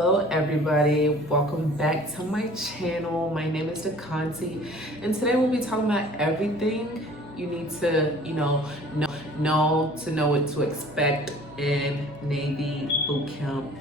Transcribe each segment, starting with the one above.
Hello everybody, welcome back to my channel. My name is DeConti, and today we'll be talking about everything you need to know what to expect in Navy boot camp.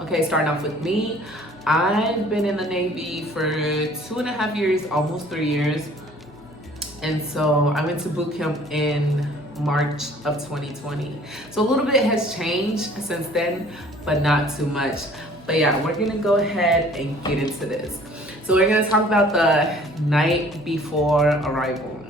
Okay, starting off with me. I've been in the Navy for 2.5 years, almost 3 years. And so I went to boot camp in March of 2020. So a little bit has changed since then, but not too much. But yeah, we're gonna go ahead and get into this. So we're gonna talk about the night before arrival.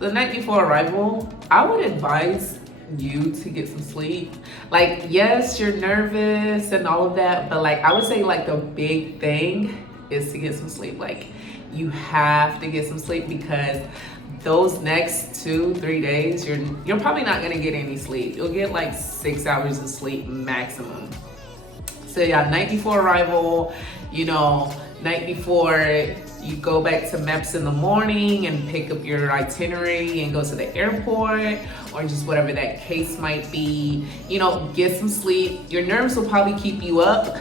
The night before arrival, I would advise you to get some sleep. Like, yes, you're nervous and all of that, but like, I would say like the big thing is to get some sleep. Like, you have to get some sleep because those next 2-3 days, you're probably not gonna get any sleep. You'll get like 6 hours of sleep maximum. So yeah, night before arrival, night before you go back to MEPS in the morning and pick up your itinerary and go to the airport or just whatever that case might be, get some sleep. Your nerves will probably keep you up,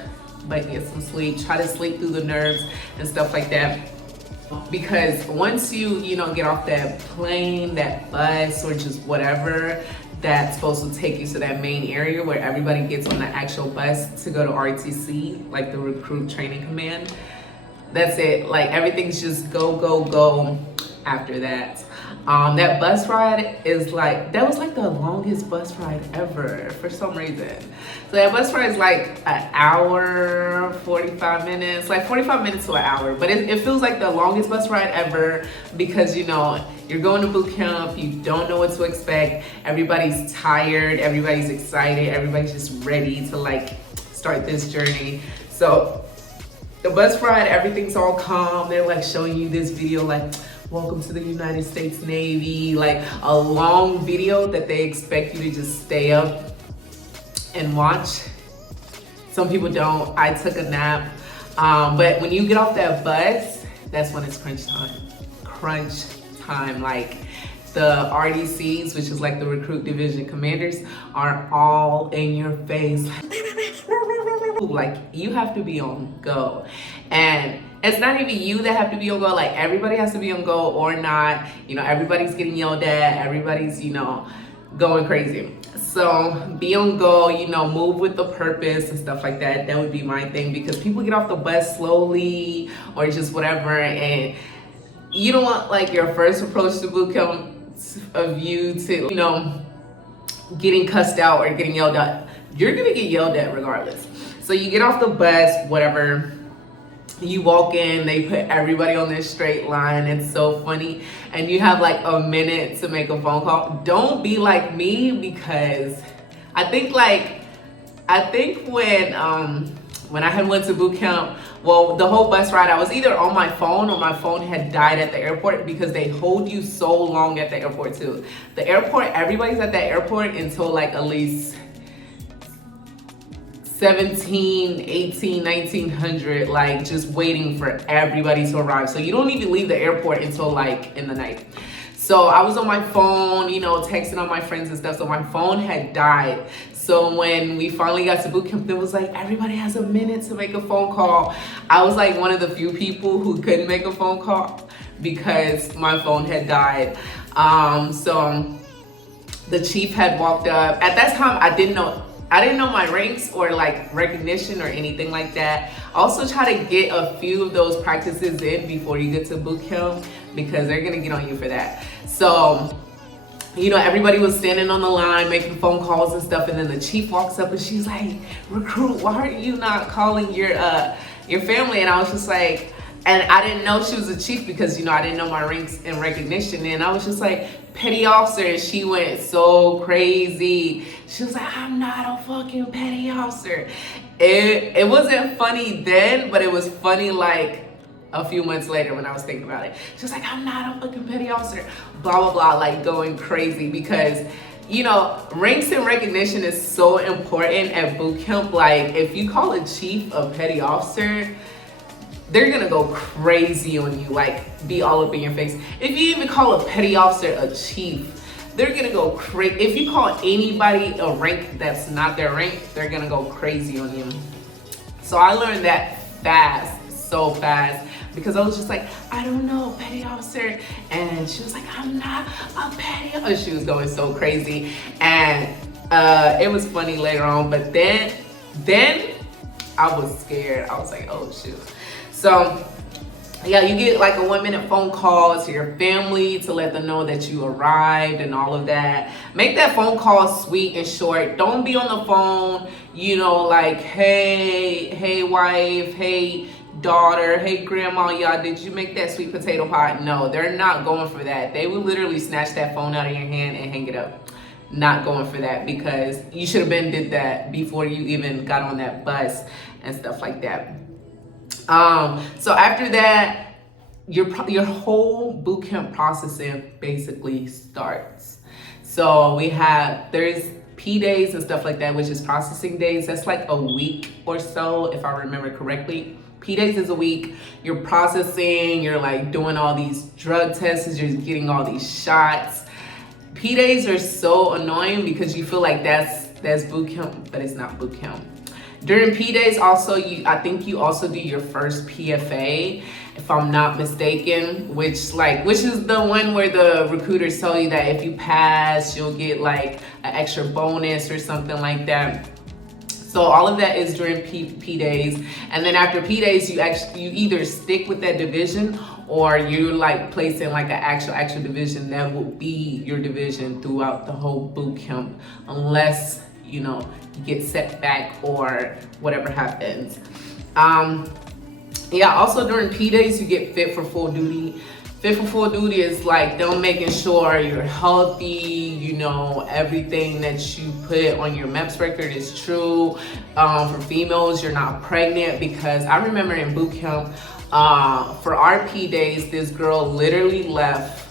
but get some sleep. Try to sleep through the nerves and stuff like that. Because once you get off that plane, that bus, or just whatever that's supposed to take you to that main area where everybody gets on the actual bus to go to RTC, like the Recruit Training Command, that's it. Like, everything's just go, go, go after that. That bus ride is like, that was like the longest bus ride ever for some reason. So that bus ride is like an hour, 45 minutes, like 45 minutes to an hour. But it feels like the longest bus ride ever because, you're going to boot camp, you don't know what to expect. Everybody's tired, everybody's excited, everybody's just ready to like start this journey. So the bus ride, everything's all calm. They're like showing you this video like, welcome to the United States Navy, like a long video that they expect you to just stay up and watch. Some people don't. I took a nap. But when you get off that bus, that's when it's crunch time. Crunch time. Like, the RDCs, which is like the Recruit Division Commanders, are all in your face. Like, you have to be on go. And it's not even you that have to be on go. Like, everybody has to be on go or not. Everybody's getting yelled at. Everybody's, going crazy. So be on go, move with the purpose and stuff like that. That would be my thing, because people get off the bus slowly or just whatever, and you don't want like your first approach to boot camp of you to, getting cussed out or getting yelled at. You're gonna get yelled at regardless. So you get off the bus, whatever. You walk in, they put everybody on this straight line. It's so funny. And you have like a minute to make a phone call. Don't be like me, because I think when I had went to boot camp, well, the whole bus ride, I was either on my phone or my phone had died at the airport, because they hold you so long at the airport too. The airport, everybody's at the airport until like at least 17, 18, 1900, like just waiting for everybody to arrive. So you don't even leave the airport until like in the night. So I was on my phone, texting on my friends and stuff. So my phone had died. So when we finally got to boot camp, it was like, everybody has a minute to make a phone call. I was like one of the few people who couldn't make a phone call because my phone had died. So the chief had walked up. At that time, I didn't know my ranks or like recognition or anything like that. Also try to get a few of those practices in before you get to boot camp, because they're gonna get on you for that. So, everybody was standing on the line making phone calls and stuff, and then the chief walks up and she's like, "Recruit, why are you not calling your family?" And I was just like, and I didn't know she was a chief because, I didn't know my ranks and recognition. And I was just like, petty officer. And she went so crazy. She was like, "I'm not a fucking petty officer." It wasn't funny then, but it was funny like a few months later when I was thinking about it. She was like, "I'm not a fucking petty officer." Blah, blah, blah, like going crazy because, ranks and recognition is so important at boot camp. Like, if you call a chief a petty officer, they're gonna go crazy on you, like be all up in your face. If you even call a petty officer a chief, they're gonna go crazy. If you call anybody a rank that's not their rank, they're gonna go crazy on you. So I learned that fast, so fast, because I was just like, I don't know, petty officer. And she was like, I'm not a petty officer. She was going so crazy. And it was funny later on, but then I was scared. I was like, oh shoot. So yeah, you get like a 1-minute phone call to your family to let them know that you arrived and all of that. Make that phone call sweet and short. Don't be on the phone, you know, like, hey wife, hey daughter, hey grandma, y'all, did you make that sweet potato pie? No, they're not going for that. They will literally snatch that phone out of your hand and hang it up. Not going for that, because you should have been did that before you even got on that bus and stuff like that. So after that, your whole boot camp processing basically starts. So there's P days and stuff like that, which is processing days. That's like a week or so, if I remember correctly. P days is a week. You're processing, you're like doing all these drug tests, you're getting all these shots. P days are so annoying because you feel like that's boot camp, but it's not boot camp. During P days also, I think you also do your first PFA, if I'm not mistaken, which is the one where the recruiters tell you that if you pass, you'll get like an extra bonus or something like that. So all of that is during P days. And then after P days, you either stick with that division or you like place in like an actual division that will be your division throughout the whole boot camp, unless, you know, you get set back or whatever happens. Yeah, also during P days, you get fit for full duty. Fit for full duty is like them making sure you're healthy, you know, everything that you put on your MEPS record is true. For females, you're not pregnant, because I remember in boot camp, for our P days, this girl literally left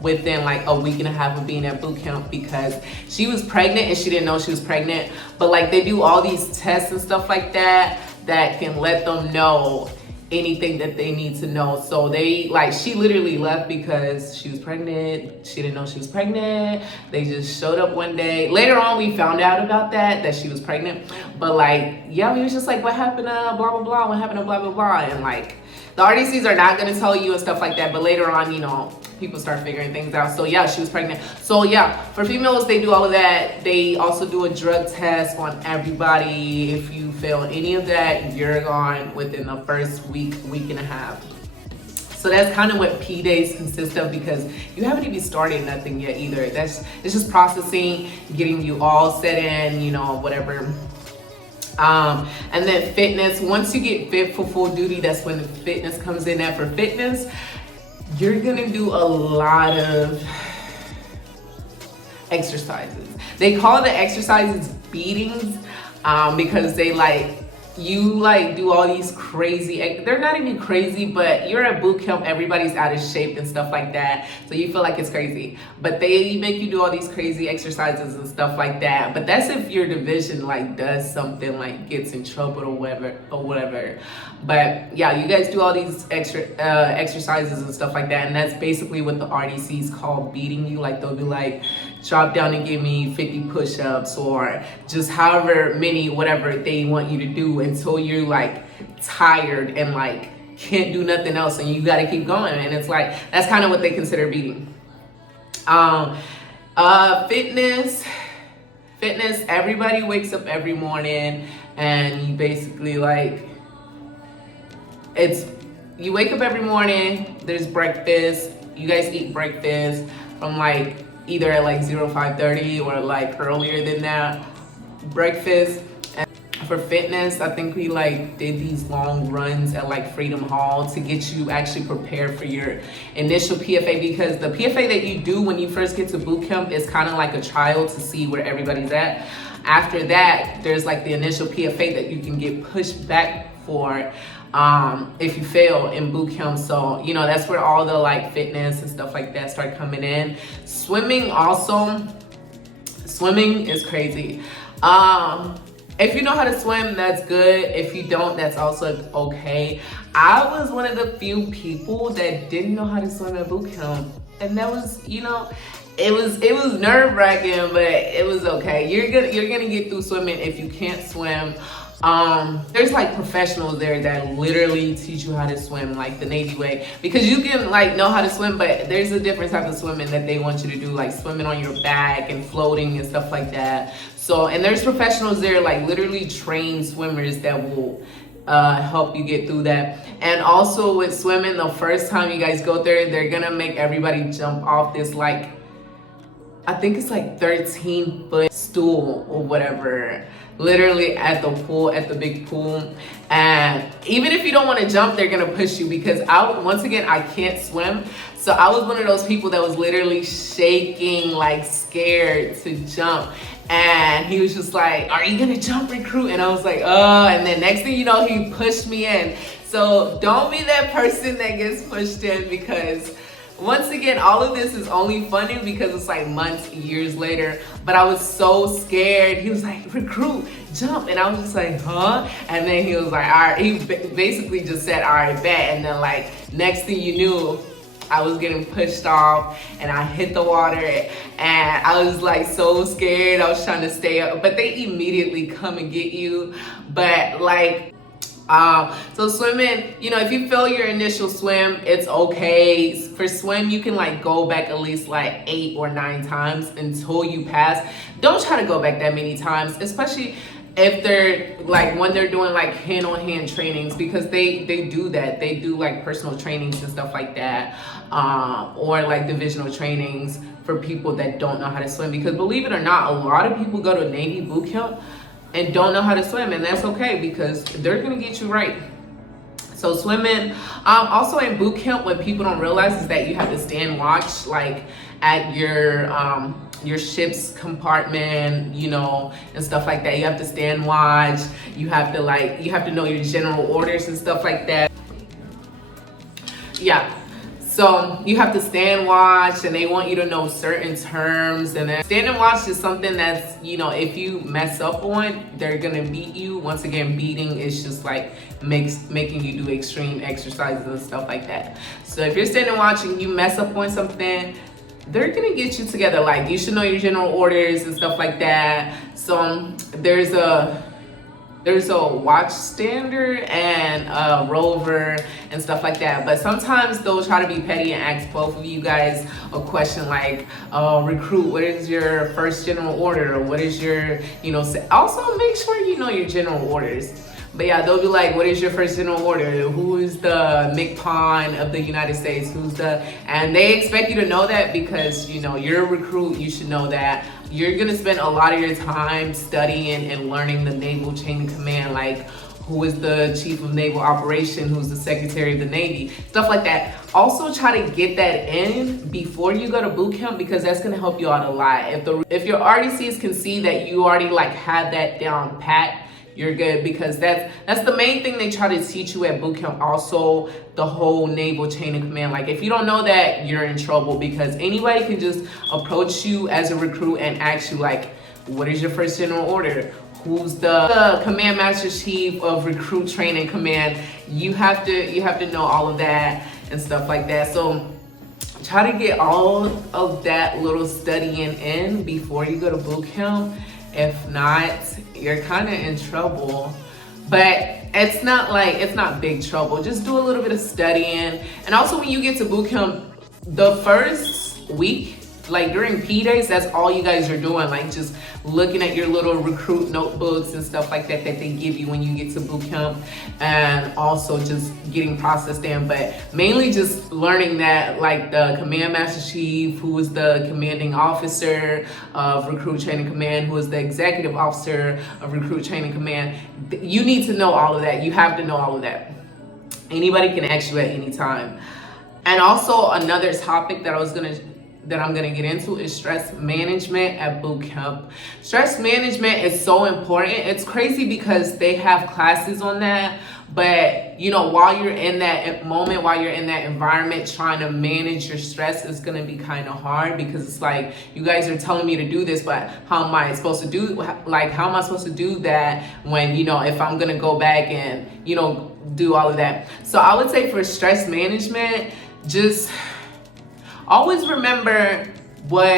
within like a week and a half of being at boot camp because she was pregnant and she didn't know she was pregnant. But like they do all these tests and stuff like that can let them know anything that they need to know. So she literally left because she was pregnant. She didn't know she was pregnant. They just showed up one day. Later on, we found out about that she was pregnant. But like, yeah, we was just like, what happened to blah, blah, blah? What happened to blah, blah, blah? And like, the RDCs are not going to tell you and stuff like that. But later on, you know, people start figuring things out. So yeah, she was pregnant. So yeah, for females, they do all of that. They also do a drug test on everybody. If you fail any of that, you're gone within the first week and a half. So that's kind of what P days consist of, because you haven't even started nothing yet either. It's just processing, getting you all set in, you know, whatever. And then fitness, once you get fit for full duty, that's when the fitness comes in. And for fitness, you're gonna do a lot of exercises. They call the exercises beatings, because they you do all these crazy, they're not even crazy, but you're at boot camp, everybody's out of shape and stuff like that, so you feel like it's crazy. But they make you do all these crazy exercises and stuff like that. But that's if your division does something, gets in trouble or whatever. But yeah, you guys do all these extra exercises and stuff like that, and that's basically what the RDCs call beating you. They'll be drop down and give me 50 push-ups, or just however many, whatever they want you to do, until you're tired and can't do nothing else and you got to keep going. And it's that's kind of what they consider beating. Fitness, everybody wakes up every morning and you basically you wake up every morning, there's breakfast, you guys eat breakfast from either at 05:30 or earlier than that. Breakfast. And for fitness, I think we did these long runs at Freedom Hall to get you actually prepared for your initial PFA, because the PFA that you do when you first get to boot camp is kind of like a trial to see where everybody's at. After that, there's the initial PFA that you can get pushed back for if you fail in boot camp. So that's where all the fitness and stuff like that start coming in. Swimming is crazy. If you know how to swim, that's good. If you don't, that's also okay. I was one of the few people that didn't know how to swim at boot camp, and that was it was nerve-wracking, but it was okay. You're gonna get through swimming. If you can't swim, There's like professionals there that literally teach you how to swim like the Navy way, because you can like know how to swim, but there's a different type of swimming that they want you to do, like swimming on your back and floating and stuff like that. So, and there's professionals there, like literally trained swimmers that will help you get through that. And also with swimming, the first time you guys go there, they're gonna make everybody jump off this, like, I think it's like 13-foot stool or whatever, literally at the pool, at the big pool. And even if you don't want to jump, they're gonna push you, because once again, I can't swim. So I was one of those people that was literally shaking, like scared to jump. And he was just like, "Are you gonna jump, recruit?" And I was like, "Oh," and then next thing you know, he pushed me in. So don't be that person that gets pushed in, because once again, all of this is only funny because it's like months, years later. But I was so scared. He was like, "Recruit, jump." And I was just like, "Huh?" And then he was like, "All right." He basically just said, "All right, bet." And then like next thing you knew, I was getting pushed off and I hit the water, and I was like so scared. I was trying to stay up, but they immediately come and get you. But like, so swimming, you know, if you fail your initial swim, it's okay. For swim, you can like go back at least like 8 or 9 times until you pass. Don't try to go back that many times, especially if they're like when they're doing like hand-on-hand trainings, because they do that. They do like personal trainings and stuff like that, or like divisional trainings for people that don't know how to swim. Because believe it or not, a lot of people go to Navy boot camp and don't know how to swim, and that's okay, because they're gonna get you right. So swimming, also in boot camp, what people don't realize is that you have to stand watch, like at your ship's compartment, you know, and stuff like that. You have to stand watch. You have to know your general orders and stuff like that. Yeah. So you have to stand watch, and they want you to know certain terms. And then stand and watch is something that's, you know, if you mess up on, they're gonna beat you. Once again, beating is just like making you do extreme exercises and stuff like that. So if you're standing watch and you mess up on something, they're gonna get you together. Like, you should know your general orders and stuff like that. So there's a watch stander and a rover and stuff like that. But sometimes they'll try to be petty and ask both of you guys a question like, "Recruit, what is your first general order?" Or what is your, you know, also make sure you know your general orders. But yeah, they'll be like, "What is your first general order? Who is the McPon of the United States? And they expect you to know that, because, you know, you're a recruit, you should know that. You're gonna spend a lot of your time studying and learning the naval chain of command, like who is the chief of naval operation, who's the secretary of the Navy, stuff like that. Also try to get that in before you go to boot camp, because that's gonna help you out a lot. If your RDCs can see that you already like have that down pat, you're good, because that's the main thing they try to teach you at boot camp. Also, the whole naval chain of command. Like, if you don't know that, you're in trouble, because anybody can just approach you as a recruit and ask you like, "What is your first general order? Who's the command master chief of recruit training command?" You have to know all of that and stuff like that. So try to get all of that little studying in before you go to boot camp. If not, you're kind of in trouble. But it's not big trouble. Just do a little bit of studying. And also, when you get to boot camp, the first week, like during P days, that's all you guys are doing, like just looking at your little recruit notebooks and stuff like that they give you when you get to boot camp, and also just getting processed in. But mainly just learning that, like, the command master chief, who is the commanding officer of recruit training command, who is the executive officer of recruit training command. You need to know all of that. You have to know all of that. Anybody can ask you at any time. And also, another topic that I'm gonna get into is stress management at boot camp. Stress management is so important. It's crazy because they have classes on that, but you know, while you're in that moment, while you're in that environment, trying to manage your stress is gonna be kind of hard, because it's like, you guys are telling me to do this, but how am I supposed to do that when, you know, if I'm gonna go back and, you know, do all of that. So I would say for stress management, just always remember what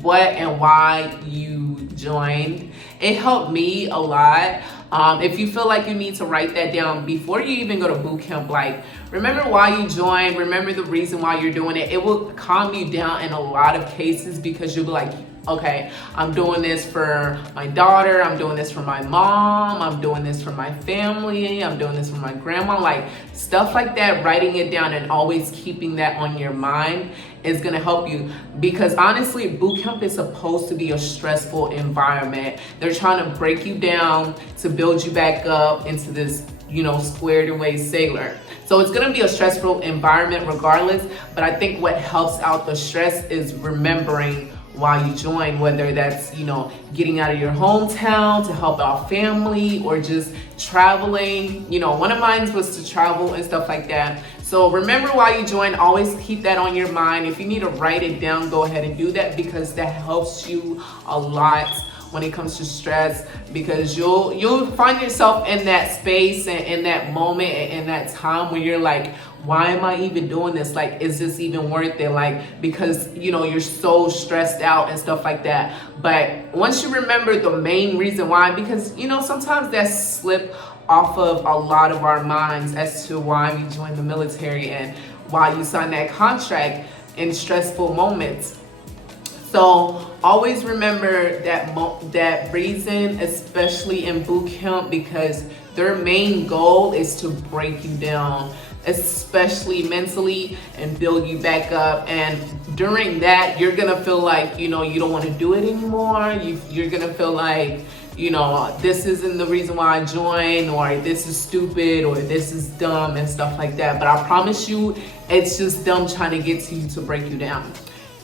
and why you joined. It helped me a lot. If you feel like you need to write that down before you even go to boot camp, like remember why you joined, remember the reason why you're doing it. It will calm you down in a lot of cases, because you'll be like, okay, I'm doing this for my daughter, I'm doing this for my mom, I'm doing this for my family, I'm doing this for my grandma, like stuff like that. Writing it down and always keeping that on your mind is gonna help you, because honestly, boot camp is supposed to be a stressful environment. They're trying to break you down to build you back up into this, squared away sailor. So it's gonna be a stressful environment regardless, but I think what helps out the stress is remembering why you join, whether that's, getting out of your hometown to help out family, or just traveling. One of mine was to travel and stuff like that. So remember why you join, always keep that on your mind. If you need to write it down, go ahead and do that, because that helps you a lot when it comes to stress, because you'll find yourself in that space and in that moment and in that time where you're like, why am I even doing this? Like, is this even worth it? Like, because you're so stressed out and stuff like that. But once you remember the main reason why, because sometimes that slip off of a lot of our minds as to why we joined the military and why you sign that contract in stressful moments. So always remember that reason, especially in boot camp, because their main goal is to break you down, especially mentally, and build you back up. And during that, you're gonna feel like you don't want to do it anymore. You're gonna feel like this isn't the reason why I joined, or this is stupid, or this is dumb and stuff like that. But I promise you, it's just them trying to get to you to break you down.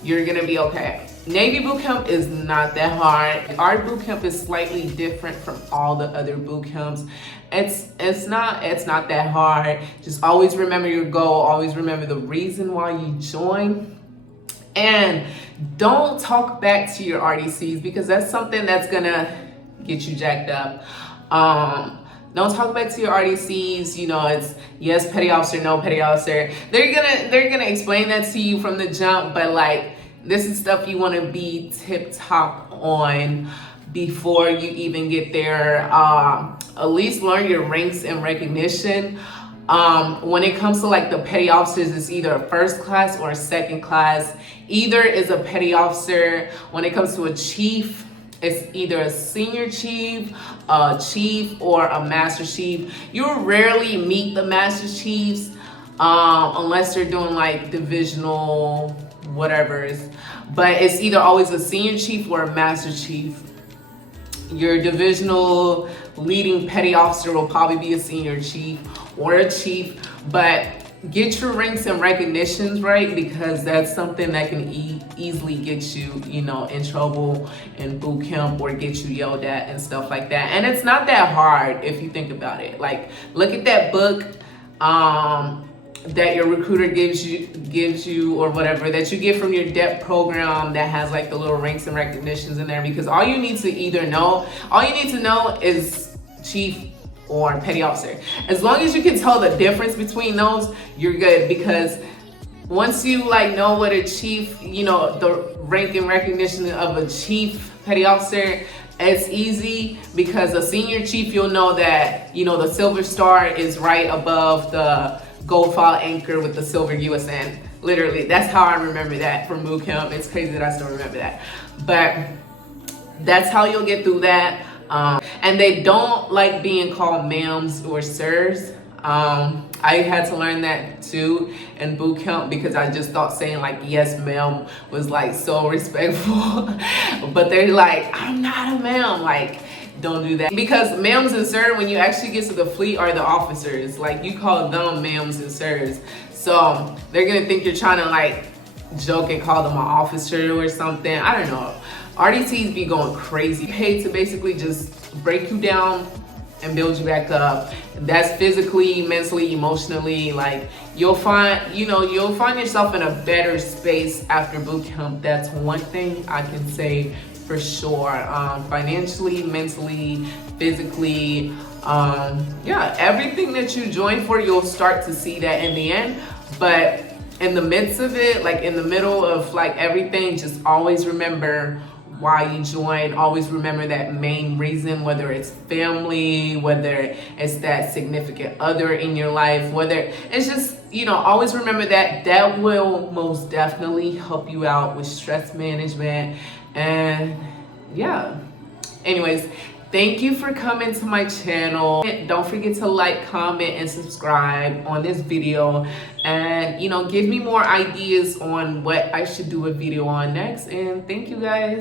You're gonna be okay. Navy boot camp is not that hard. Our boot camp is slightly different from all the other boot camps. It's not that hard. Just always remember your goal. Always remember the reason why you join. And don't talk back to your RDCs, because that's something that's gonna get you jacked up. Don't talk back to your RDCs. It's yes, petty officer, no petty officer. They're gonna explain that to you from the jump, but like, this is stuff you want to be tip top on before you even get there. At least learn your ranks and recognition. When it comes to like the petty officers, it's either a first class or a second class. Either is a petty officer. When it comes to a chief, it's either a senior chief, a chief, or a master chief. You'll rarely meet the master chiefs unless they're doing like divisional whatever's, but it's either always a senior chief or a master chief. Your divisional leading petty officer will probably be a senior chief or a chief, but get your ranks and recognitions right, because that's something that can easily get you, in trouble in boot camp, or get you yelled at and stuff like that. And it's not that hard if you think about it. Like, look at that book that your recruiter gives you or whatever, that you get from your DEP program, that has like the little ranks and recognitions in there, because all you need to know is chief or petty officer. As long as you can tell the difference between those, you're good, because once you know what a chief, the rank and recognition of a chief petty officer, it's easy, because a senior chief, you'll know that, the silver star is right above the gold file anchor with the silver USN. Literally, that's how I remember that from boot camp. It's crazy that I still remember that. But that's how you'll get through that. And they don't like being called ma'ams or sirs. I had to learn that too in boot camp, because I just thought saying like yes ma'am was like so respectful. But they're like, I'm not a ma'am. Like, don't do that, because ma'ams and sirs, when you actually get to the fleet, are the officers. Like, you call them ma'ams and sirs, so they're gonna think you're trying to like joke and call them an officer or something. I don't know. RDTs be going crazy, paid to basically just break you down and build you back up. That's physically, mentally, emotionally. Like, you'll find yourself in a better space after boot camp. That's one thing I can say for sure. Financially, mentally, physically, everything that you join for, you'll start to see that in the end. But in the midst of it, like in the middle of like everything, just always remember why you join. Always remember that main reason, whether it's family, whether it's that significant other in your life, whether it's just, always remember that. That will most definitely help you out with stress management. And yeah, anyways, thank you for coming to my channel. Don't forget to like, comment, and subscribe on this video. And, give me more ideas on what I should do a video on next. And thank you guys.